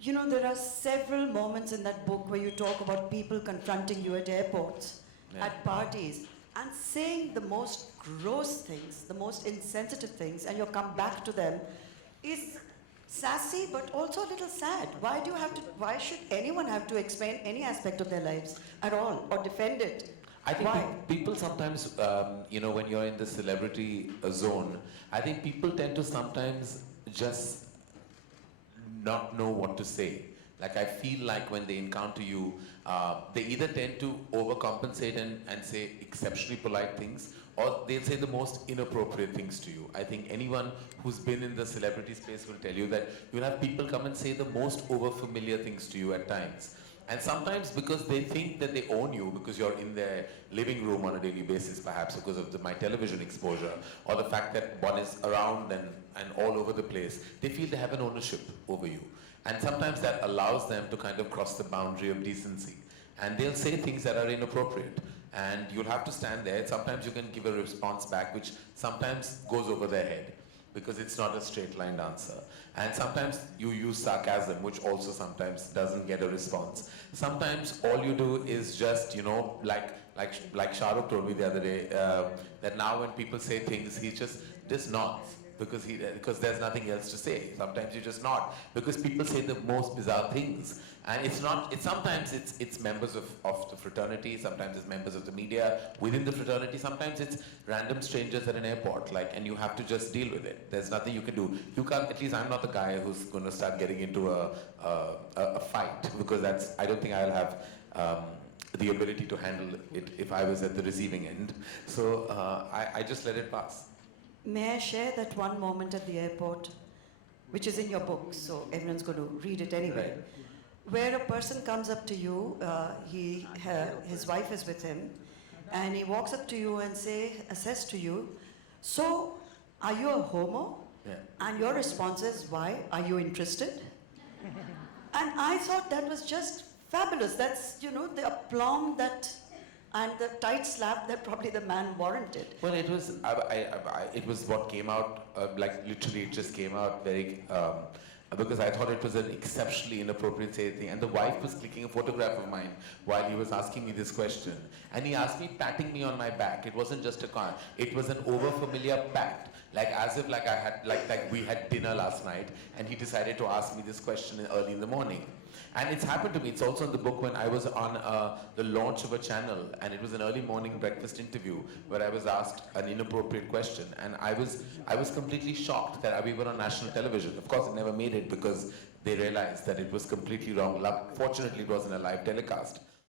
You know, there are several moments in that book where you talk about people confronting you at airports, at parties, and saying the most gross things, the most insensitive things, and you come back to them is sassy but also a little sad. Why should anyone have to explain any aspect of their lives at all or defend it? I think Why? people sometimes, when you're in the celebrity zone, I think people tend to sometimes just not know what to say. Like I feel like when they encounter you, they either tend to overcompensate and say exceptionally polite things, or they'll say the most inappropriate things to you. I think anyone who's been in the celebrity space will tell you that you'll have people come and say the most overfamiliar things to you at times. And sometimes because they think that they own you, because you're in their living room on a daily basis, perhaps because of my television exposure, or the fact that one is around and all over the place, they feel they have an ownership over you. And sometimes that allows them to kind of cross the boundary of decency. And they'll say things that are inappropriate. And you'll have to stand there. Sometimes you can give a response back, which sometimes goes over their head, because it's not a straight-line answer. And sometimes you use sarcasm, which also sometimes doesn't get a response. Sometimes all you do is just, like Shah Rukh told me the other day, that now when people say things, he just nods. Because there's nothing else to say. Sometimes you just nod because people say the most bizarre things, and sometimes it's members of the fraternity, sometimes it's members of the media within the fraternity, sometimes it's random strangers at an airport, and you have to just deal with it. There's nothing you can do. You can't. At least I'm not the guy who's going to start getting into a fight, because I don't think I'll have the ability to handle it if I was at the receiving end. So I just let it pass. May I share that one moment at the airport, which is in your book, so everyone's going to read it anyway, where a person comes up to you, his wife is with him, and he walks up to you and says to you, "So, are you a homo?" Yeah. And your response is, "Why? Are you interested?" And I thought that was just fabulous. That's, the aplomb and the tight slap that probably the man warranted. Well, it was what came out, literally it just came out very, because I thought it was an exceptionally inappropriate thing. And the wife was clicking a photograph of mine while he was asking me this question. And he asked me, patting me on my back. It wasn't just a car. It was an overfamiliar pat. As if we had dinner last night, and he decided to ask me this question early in the morning. And it's happened to me. It's also in the book when I was on the launch of a channel, and it was an early morning breakfast interview where I was asked an inappropriate question, and I was completely shocked that we were on national television. Of course, it never made it because they realized that it was completely wrong. Fortunately, it wasn't a live telecast.